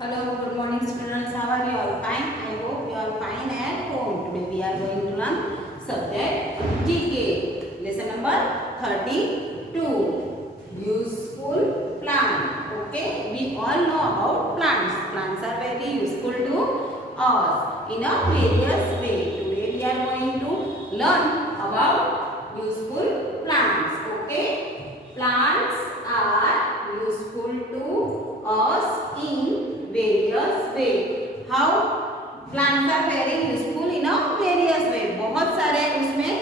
Hello, good morning students. How are you all? Fine? I hope you are fine at home. Today we are going to learn subject GK. Lesson number 32. Useful plant. Okay? We all know about plants. Plants are very useful to us in a various way. Today we are going to learn about useful plants. Okay? Plants are useful to us in various way. How plants are very useful in a various way. बहुत सारे उसमें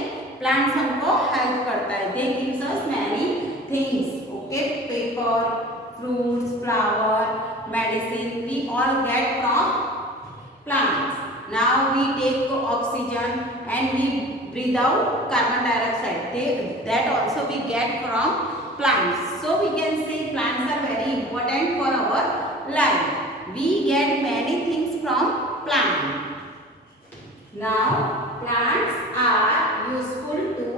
plants हमको help करता है. They gives us many things. Okay, paper, fruits, flower, medicine. We all get from plants. Now we take oxygen and we breathe out carbon dioxide. That also we get from plants. So we can say plants are very important for our life. We get many things from plants. Now plants are useful to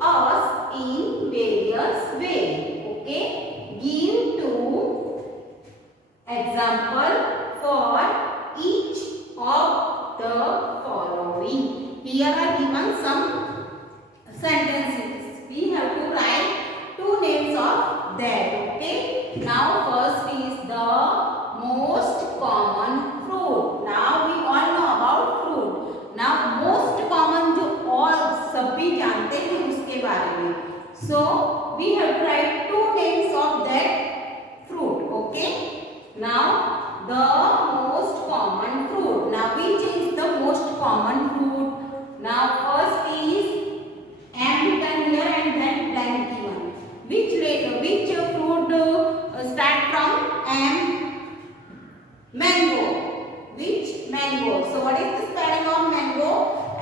us in various ways. Okay, give two example for each of the following. Here are given some sentences. We have to write two names of that. Okay. Now first is the most common fruit. Now we all know about fruit. Now most common जो all सभी जानते हैं उसके बारे में. So we have to write two names of that fruit. Okay. Now the most common fruit. Now which is the most common fruit? Now first is M written here and then blank given. Which fruit start from M? Mango. Which mango? So what is the spelling of mango?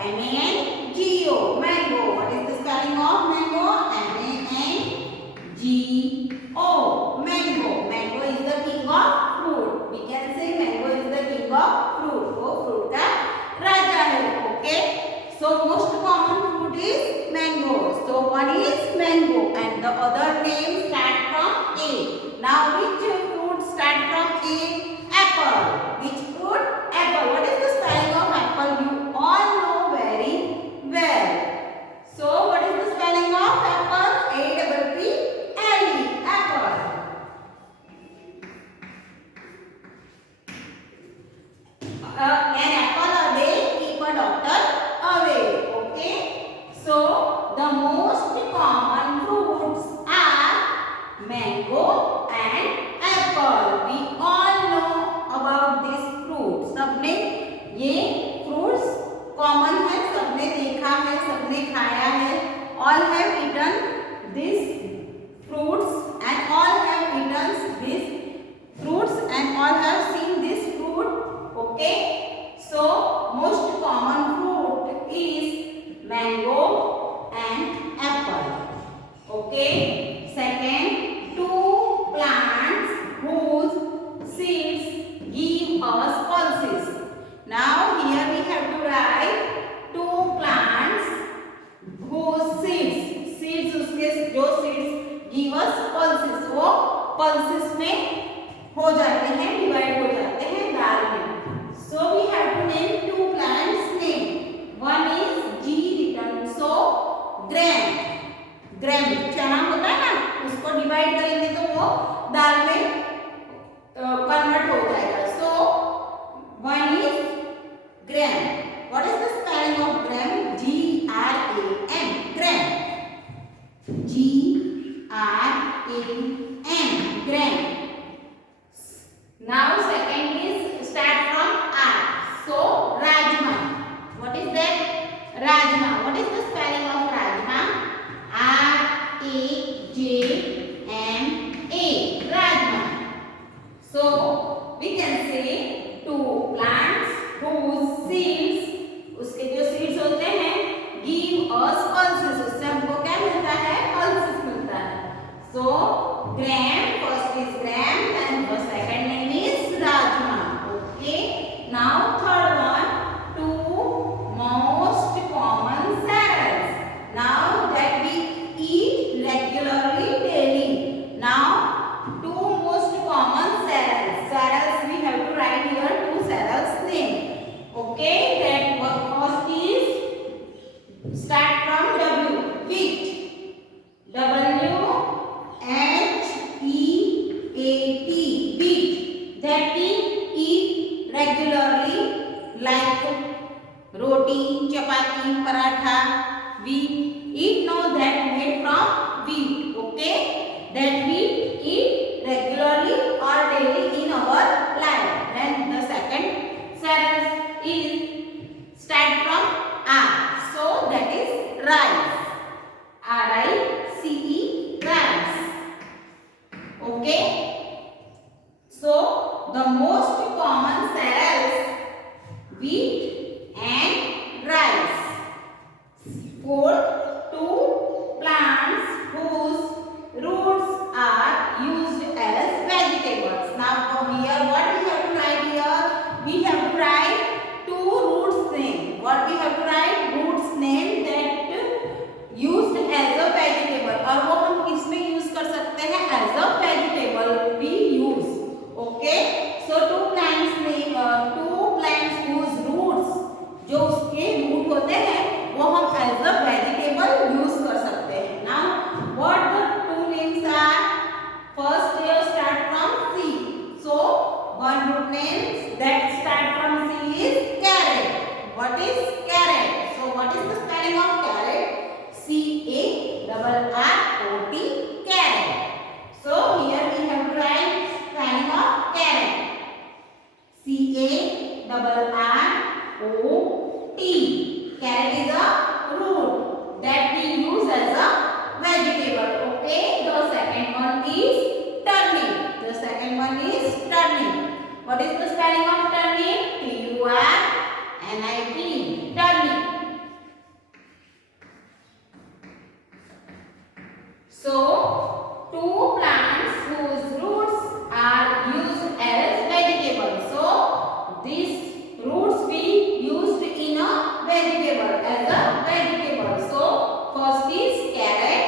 M-A-N-G-O. Mango. What is the spelling of mango? M-A-N-G-O. Mango. Mango is the king of fruit. We can say mango is the king of fruit. वो fruit का राजा है. Okay. So most common fruit is mango. So one is mango and the other name start from A. Now which fruit start from A? Apple. Which fruit? Apple. What is the spelling of apple? You all know very well. So what is the spelling of apple? A-P-P-L-E. Apple. An apple a day keep a doctor away. Okay. So the most common fruits are mango and apple. We all know about this fruit. सबने ये fruits common है, सबने देखा है, सबने खाया है. All have eaten these fruits and all have eaten these fruits and all have seen this fruit. Okay. So most common fruit is mango and apple. Okay. Second, two plants whose seeds give us pulses. Now here we have to write two plants whose seeds उसके जो seeds give us pulses, वो pulses में हो जाते हैं, divide हो जाते हैं दाल में. So we have to name two plants name. One is G written, so gram. Gram चना होता है ना, उसको divide करेंगे तो वो दाल में convert हो जाएगा. So one is gram. What is the spelling of gram? G-R-A-M. Gram. G-R-A-M. Gram. Now second is start from R. So rajma. What is that? Rajma. What is the spelling of rajma? R-A-J-M-A. Rajma. So we can say two plants whose seeds, उसके जो seeds होते हैं, give us pulses. उससे हमको क्या मिलता है? Pulses मिलता है. So gram, first is gram and the second name is rajma. Okay. Now third one, two most common cereals. Now that we eat regularly daily. Now two most common cereals. Cereals we have to regularly like roti, chapati, paratha. We eat no that made from wheat. Okay, that we eat regularly or daily in our life. Then the second sentence is start from R. So that is rice. R-I-C-E, rice. Okay. So the most common cereals, wheat and rice. Fourth, two plants whose roots are used as vegetables. Now from here, what we have to write here? We have to write two roots name. What we have to write? Roots name that used as a vegetable. और वो हम किसमें use कर सकते हैं? As a vegetable we use. Okay. So two plants whose roots, जो उसके root होते हैं वो हम as a vegetable यूज कर सकते हैं. Now what the two names are? First here start from C. So one root name that start from C is carrot. What is carrot? So what is the spelling of carrot? C-A-R-R-O-T, carrot. So here we have to write spelling of carrot. C-A-R-R-O-T. Carrot is a root that we use as a vegetable. Okay. The second one is turnip. The second one is turnip. What is the spelling of turnip? T-U-R-N-I-P. Turnip. So two plants whose roots are used as vegetables. So these roots we used in a vegetable as a vegetable. So first is carrot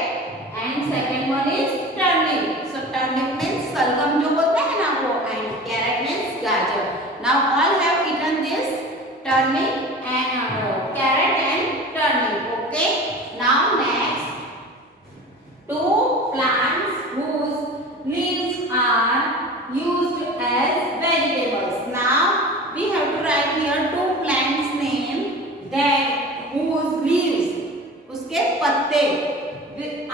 and second one is turnip. So turnip means सलगम जो होता है ना वो, and carrot means गाजर. Now all have eaten this turnip and carrot and turnip. Okay. Now next, two plants whose leaves are used as vegetables. Now we have to write here two plants name that whose leaves, उसके पत्ते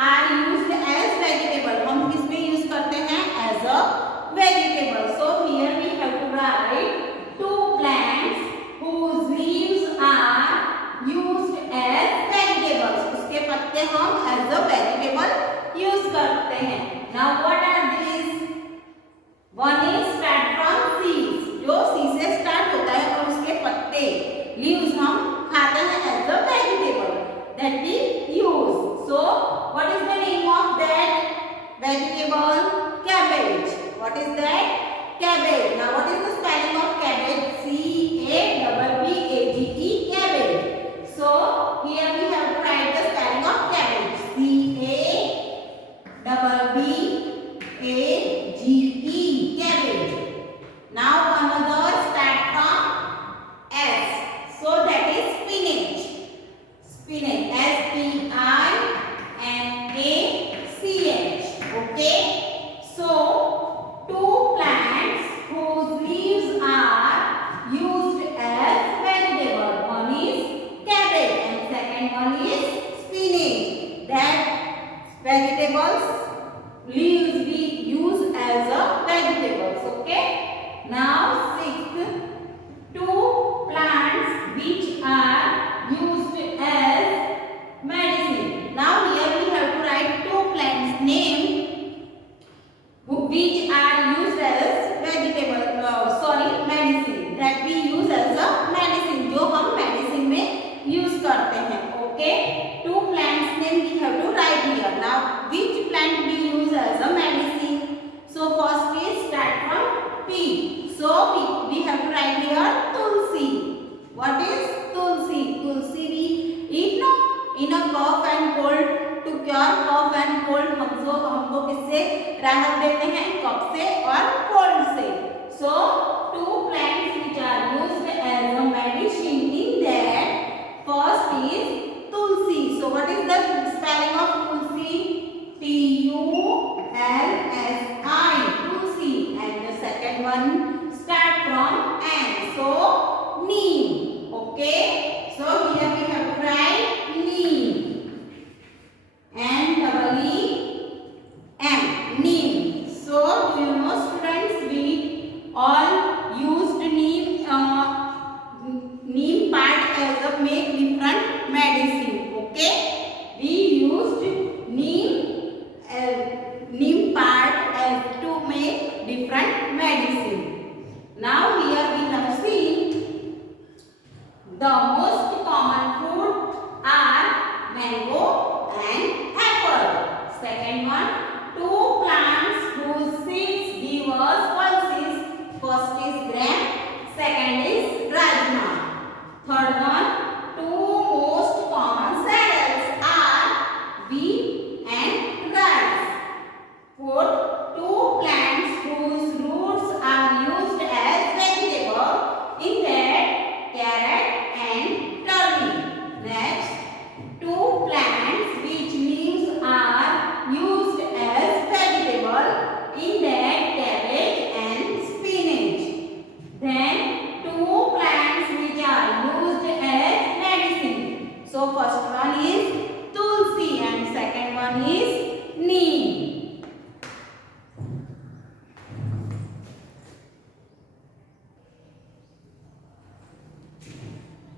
are used as vegetable. हम किसमें use करते हैं? As a vegetable. So here we have to write two plants whose leaves are used as vegetables. उसके पत्ते हम as a vegetable use करते हैं. Now what are these? One is start from seeds, जो सी से start होता है और उसके पत्ते leaves हम खाते हैं as a vegetable that we use. So what is the name of that vegetable? Cabbage. What is that? Cabbage. Now what is the spelling of cabbage? C-A-B-B-A-G-E, cabbage. So here we have to write the spelling of cabbage. C-A-B-B-A-G-E, cabbage. Now another start from S. So that is spinach. Spinach. S-P-I-N-A-C-H. Okay. So two plants whose leaves are used as vegetable. One is cabbage and second one is spinach. That vegetables leaves we use as a vegetables. Okay. Now sixth, two plants which are used as medicine. Now here we have to write two plants name which are used as vegetable, medicine that we use as a medicine, जो हम medicine में use करते हैं. Okay. Two plants name we have to write here. Now which plant we use as a medicine? So first is start from P. So we have to write here tulsi. What is tulsi? Tulsi we eat no in a cough and cold. To cure cough and cold हमको किससे राहत देते हैं? कफ से और cold से. So two plants which are used as a medicine in that, first is tulsi. So what is the spelling of tulsi? T-U-L-S-I, tulsi. And the second one start from N. So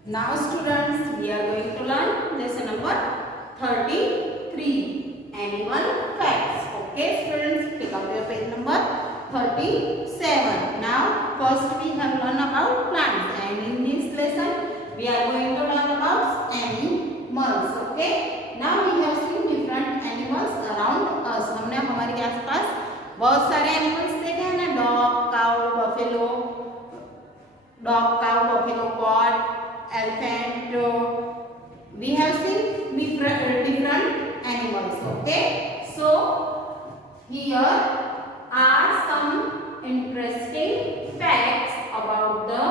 Now students, we are going to learn lesson number 33, animal facts. Okay students, pick up your page number 37. Now first we have learned about plants, and in this lesson we are going to learn about animals. Okay, now we have seen different animals around us. हमने हमारे आसपास बहुत सारे animals देखे हैं ना, dog, cow, buffalo, cat, elephant. We have seen different animals. Okay, so here are some interesting facts about the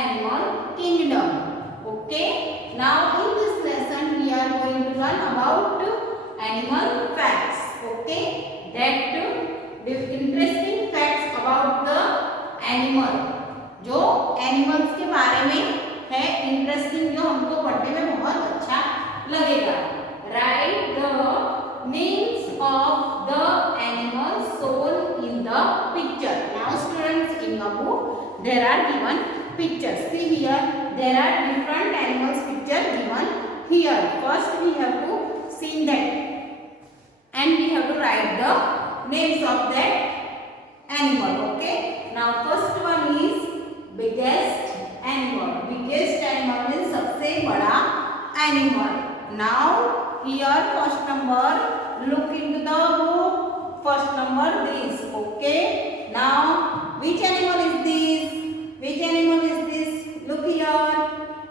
animal kingdom. Okay, now in this lesson we are going to learn about animal facts. Okay, that interesting facts about the animal, जो animals के बारे में है interesting, जो हमको पढ़ने में बहुत अच्छा लगेगा. Right the names of the animals shown in the picture. Now students, in your book there are given pictures. See here, there are different animals picture given here. First we have to see that and we have to write the names of that animal. Okay, now first one is biggest animal. Biggest animal means सबसे बड़ा animal. Now here first number, look into the book. First number this. Okay, now which animal is this? Which animal is this? Look here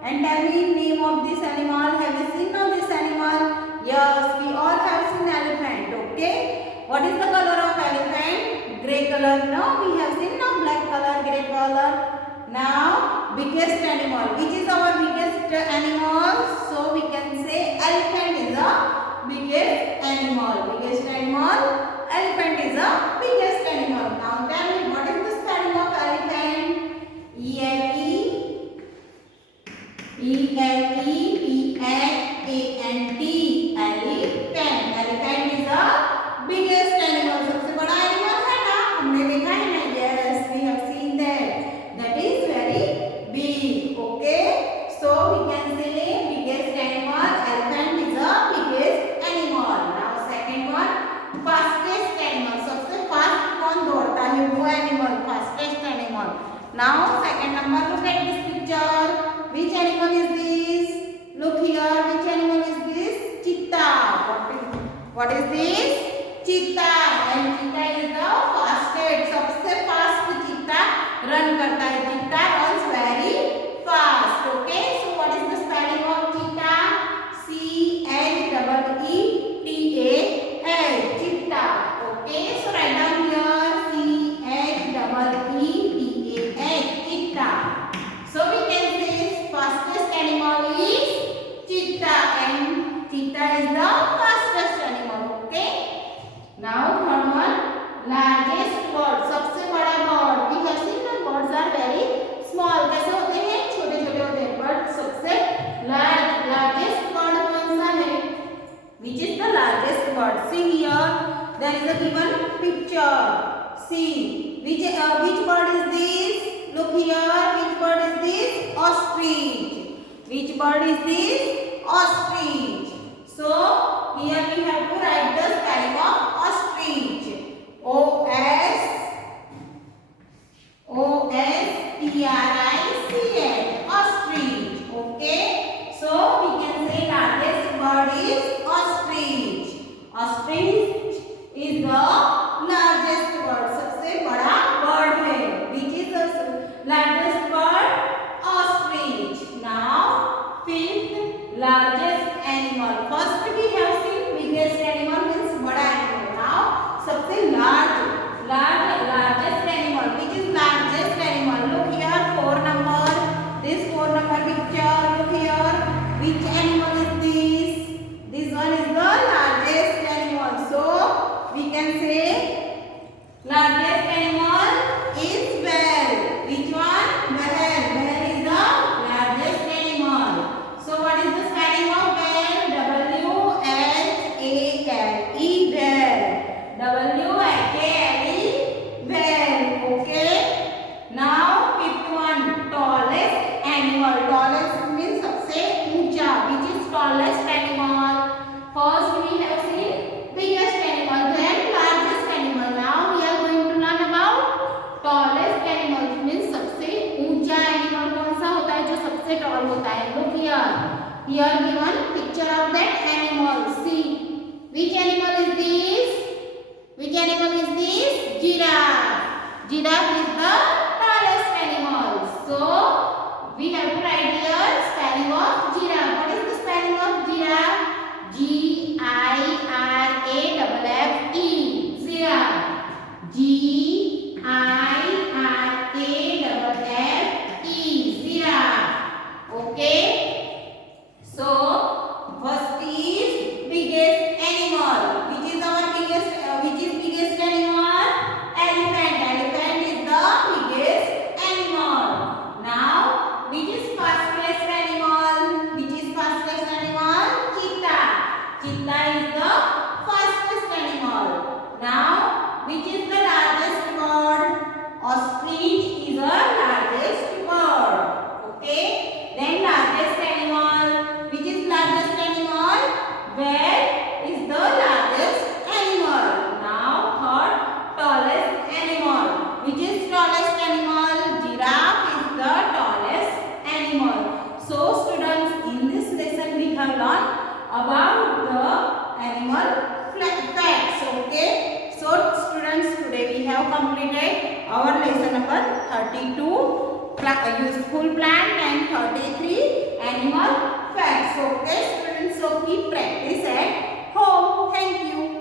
and tell me name of this animal. Have you seen of this animal? Yes, we all have seen elephant. Okay, what is the color of elephant? Grey color. No, we have seen no black color, grey color. Now biggest animal, which is our biggest animal? So we can say elephant is the biggest animal. Biggest animal, elephant is the biggest animal. Now tell me, what is the spelling of elephant? E-L-E-P-H-A-N-T. Elephant. Elephant is the biggest animal. सबसे बड़ा animal है ना, हमने देखा है ना. Yes, we have seen that. That is very big. Okay, so we can say biggest animal, elephant is the biggest animal. Now second one, fastest animal. सबसे fast कौन दौड़ता है, वो animal, fastest animal. Now second number, look at this picture. Which animal is this? Look here, which animal is this? Cheetah. What is this? Cheetah. And cheetah is the fastest. सबसे fast cheetah run करता है. Cheetah runs very fast. Okay, so what is the spelling of cheetah? C-H-E-E-T-A-H. Cheetah. Okay, so write down here C-H-E-E-T-A-H. Cheetah. So we can say fastest animal is cheetah, and cheetah is the fastest animal. Okay, now third one, largest bird. सबसे बड़ा bird. We have seen that birds are very small. कैसे होते हैं, छोटे छोटे होते हैं. But सबसे largest bird कौन सा है? Which is the largest bird? See here, there is a given picture. See, which bird is this? Look here, which bird is this? Ostrich. Which bird is this? Ostrich. So here we have to write the spelling of ostrich. O-S-T-R-I-C-H. Ostrich. Okay, so we can say largest bird is ostrich. Ostrich is the largest bird. सबसे बड़ा bird है. Which is the largest bird? Ostrich. Now fifth largest animal. First we have seen biggest animal means बड़ा animal. Now सबसे large Here given picture of that animal. See, which animal is this? Which animal is this? Giraffe. Giraffe is the tallest animal. So we have to write here spelling of giraffe. What is the spelling of giraffe? Giraffe. Giraffe. Giraffe. Giraffe. Okay. So first is biggest animal. Which is our biggest? Biggest animal? Elephant. Elephant is the biggest animal. Now, which is fastest animal? Cheetah. Cheetah is the fastest animal. Now, which is the largest bird? Ostrich is the largest bird. Okay. Then largest animal. Which is largest animal? Whale is the largest animal. Now third, tallest animal. Which is tallest animal? Giraffe is the tallest animal. So students, in this lesson we have learned about the animal facts. Okay. So students, today we have completed our lesson number 32. Useful plant and 33 animal facts. Okay students, so keep practice at home. Thank you.